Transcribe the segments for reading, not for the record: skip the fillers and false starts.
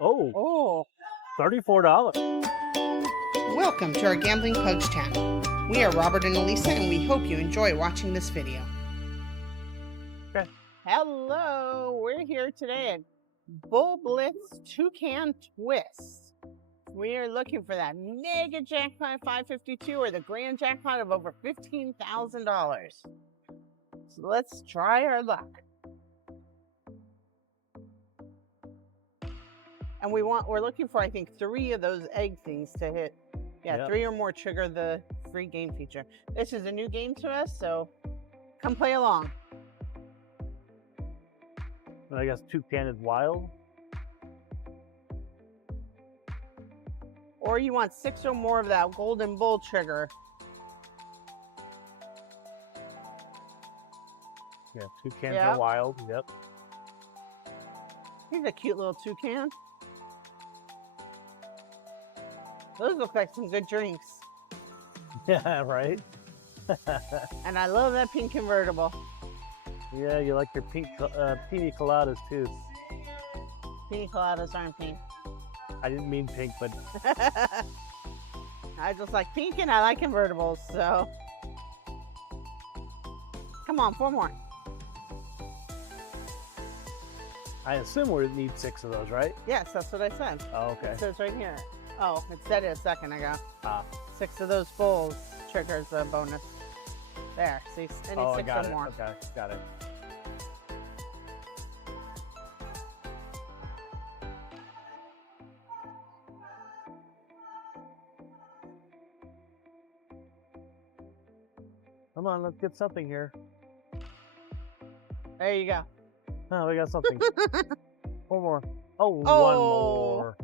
Oh, Oh, $34. welcome to our Gambling Pugs channel. We are Robert and Elisa, and we hope you enjoy watching this video. Okay. Hello, we're here today at Blitz Toucan Twist. We are looking for that mega jackpot 552 or the grand jackpot of over $15,000. So let's try our luck. And we're looking for, I think, 3 of those egg things to hit. Yeah, Yep. 3 or more trigger the free game feature. This is a new game to us, so come play along. And I guess Toucan is wild. Or you want 6 or more of that golden bull trigger. Yeah, Toucans Yep. are wild. Yep. He's a cute little toucan. Those look like some good drinks. Yeah, right? And I love that pink convertible. Yeah, you like your pink pina coladas too. Pina coladas aren't pink. I didn't mean pink, but I just like pink and I like convertibles, so. Come on, 4 more. I assume we need 6 of those, right? Yes, that's what I said. Oh, okay. It says right here. Oh, it said it a second ago. Ah. 6 of those bulls triggers a bonus. There, see, any Oh, I 6 got or it. more. Okay, got it. Come on, let's get something here. There you go. Oh, we got something. 4 more. Oh, 1 Oh. more.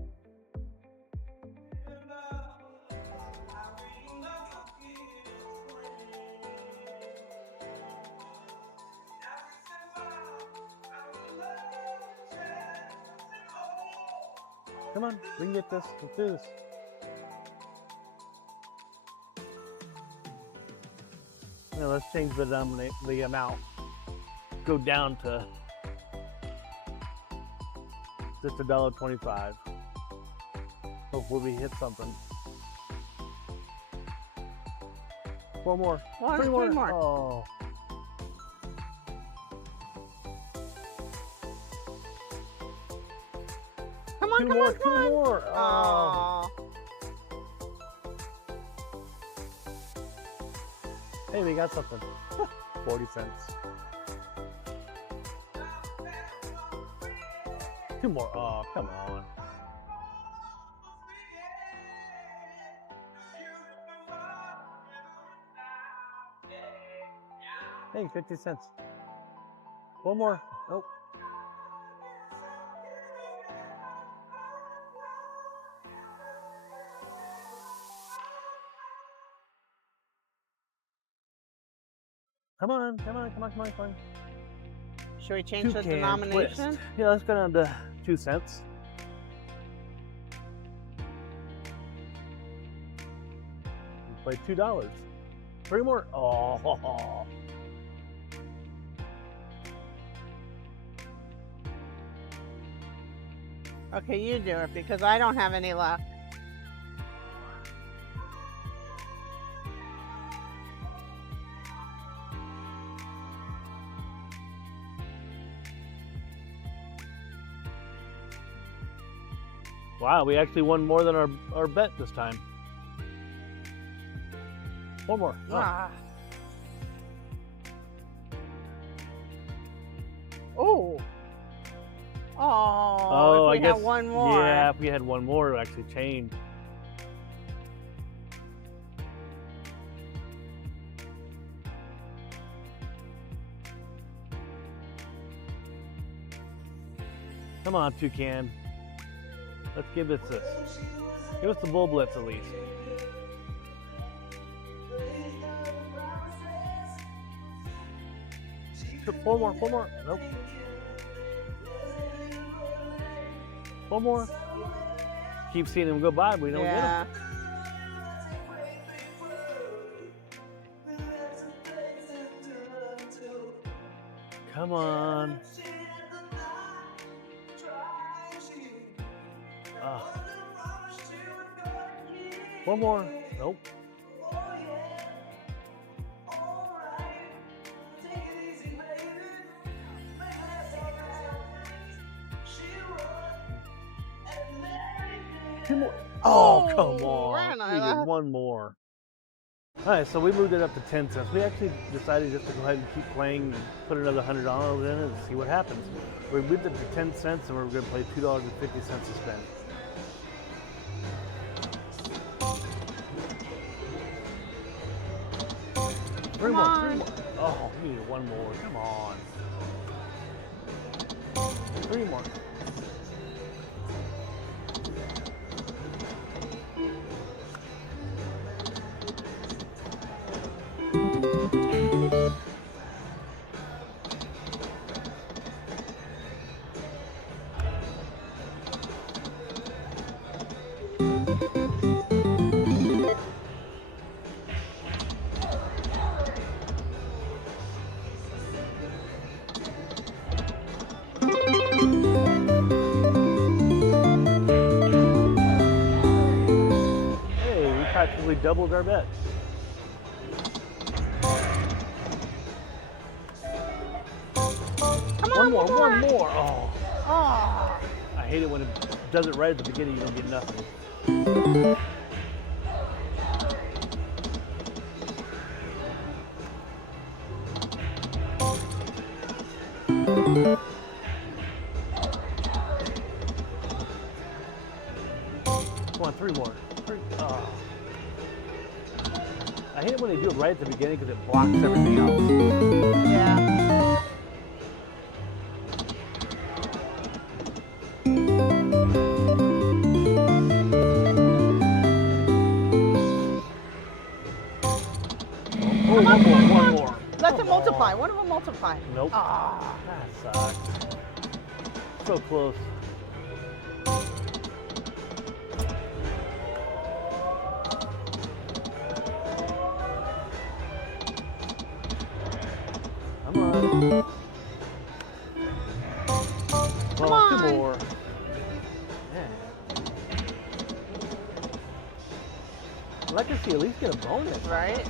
Come on, we can get this. Let's do this. Now let's change the amount. Go down to just $1.25. Hopefully we hit something. 4 more. 3 more. Oh. Come on, 2 come more. on, come on. 2 more. Oh. Hey, we got something. 40 cents. 2 more. Oh, come on. Hey, 50 cents. 1 more. Nope. Come on, come on, come on, come on, come on. Should we change the Toucan denomination? twist. Yeah, let's go down to 2 cents. We played $2. 3 more. Oh. Okay, you do it because I don't have any left. Wow, we actually won more than our bet this time. 1 more. Oh. Ah. Oh. Oh, if we had 1 more. Yeah, if we had 1 more, it would actually change. Come on, Toucan. Let's give this this. Give us the bull blitz at least. Four more. Nope. 4 more. Keep seeing them go by, but we don't get them. Come on. One more. Nope. Two more. Oh, come on. We needed one more. All right, so we moved it up to 10 cents. We actually decided just to go ahead and keep playing and put another $100 in it and see what happens. We moved it to 10 cents and we're going to play $2.50 to spend. Three more. Oh, we needed one more. Come on. Three more. We doubled our bet. One more. Oh. I hate it when it does it right at the beginning, you don't get nothing. Come on, three more. Oh. I hate it when they do it right at the beginning because it blocks everything else. Yeah. Oh, one more. Let them multiply. One of them multiply. Nope. Ah, that sucks. So close. Come on. Two more. Yeah. I'd like to see at least get a bonus. Right?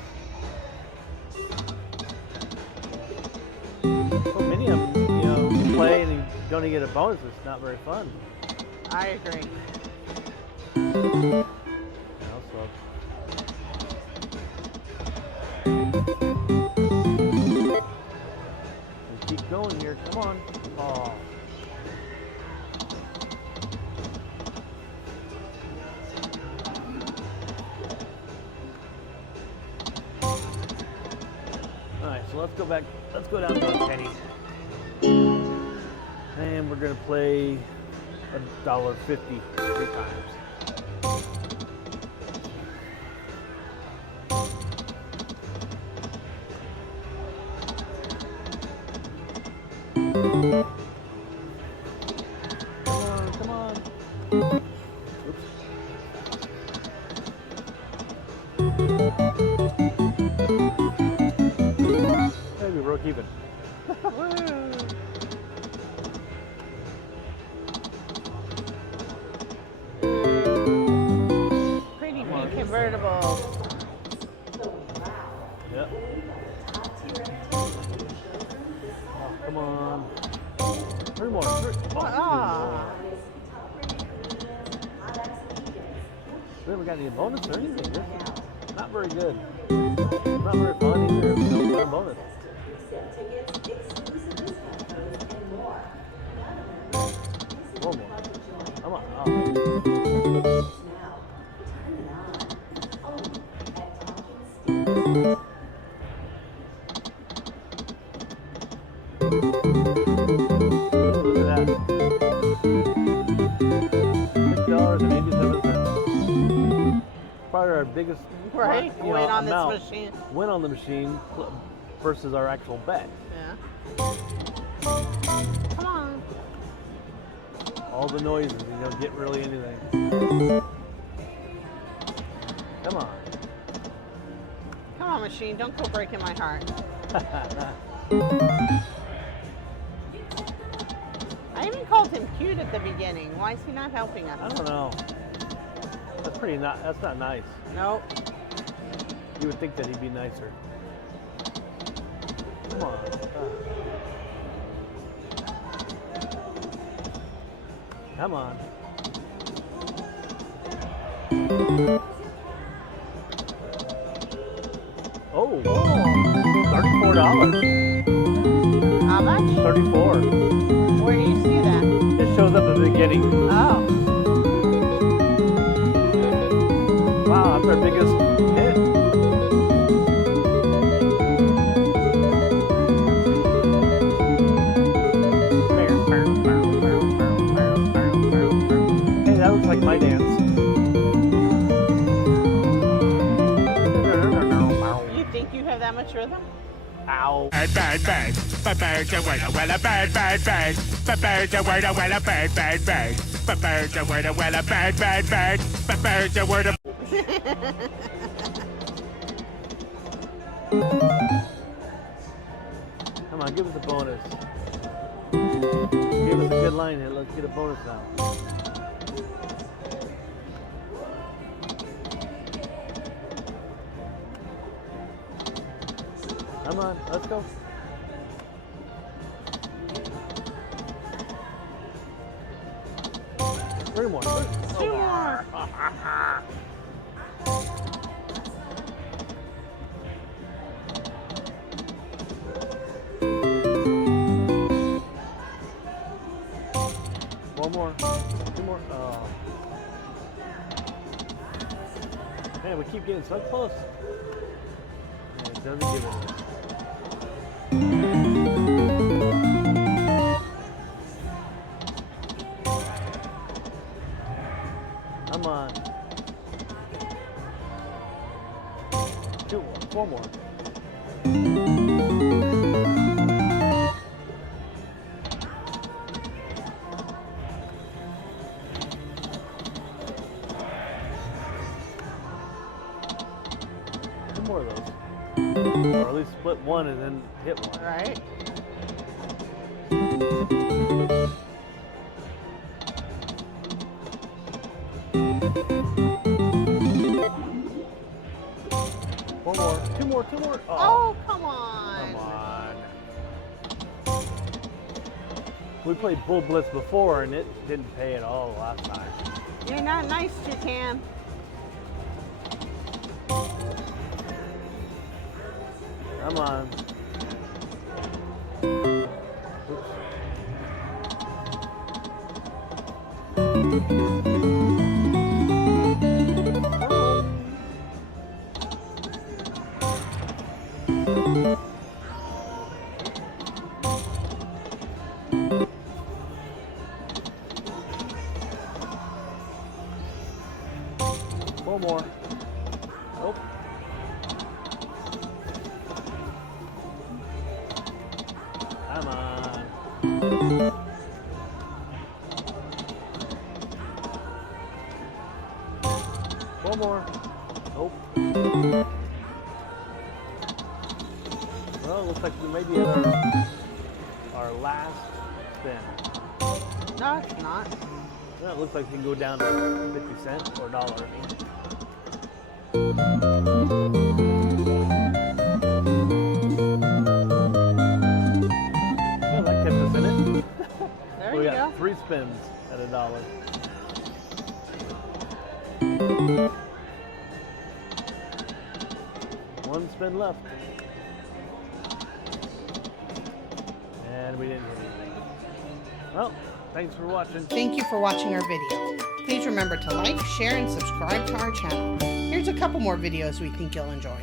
So many of them, you play and you don't even get a bonus. It's not very fun. I agree. Keep going here. Come on. Oh. All right, so let's go back. Let's go down to a penny. And we're going to play $1.50 three times. Come on. Oops. Hey, we broke even. Pretty big convertible. Yep. Oh, come on. Three more. We haven't got any bonus or anything. This is not very good. Not very fun either. No bonus. One more. Come on. Oh. Look at that. $6.87. Probably our biggest win on this machine. Win on the machine versus our actual bet. Yeah. Come on. All the noises, you don't get really anything. Come on. Come on, machine. Don't go breaking my heart. I even called him cute at the beginning. Why is he not helping us? I don't know. That's pretty not. That's not nice. Nope. You would think that he'd be nicer. Come on. Come on. Oh, $34. How much? 34. Where do you see that? It shows up at the beginning. Oh. Wow, that's our biggest hit. Hey, that looks like my dance. You think you have that much rhythm? Ow. Bad, bad, bad. Bad, bad, well, bad, bad, bad. Bad, bad, well, bad, bad, bad. Bad, bad, well, bad, bad, bad. Bad, bad, well. Come on, give us a bonus. Give us a good line here. Let's get a bonus now. Come on, let's go. Three more. Two more. One more. Two more. Oh. Man, we keep getting so close. And it doesn't give it. Come on. Two more. Four more. Two more of those. Or at least split one and then hit one. Right. One more. Two more. Two more. Oh, come on. Come on. We played Bull Blitz before and it didn't pay at all last time. You're not nice, Toucan. Come on. One more. Nope. Come on. One more. Nope. Well, looks like we may be at our last spin. No, it's not. Well, it looks like we can go down to 50 cents or a dollar. Well, that kept us in it. There We you got go. 3 spins at a dollar. One spin left. And we didn't hit anything. Well, thanks for watching. Thank you for watching our video. Please remember to like, share, and subscribe to our channel. Here's a couple more videos we think you'll enjoy.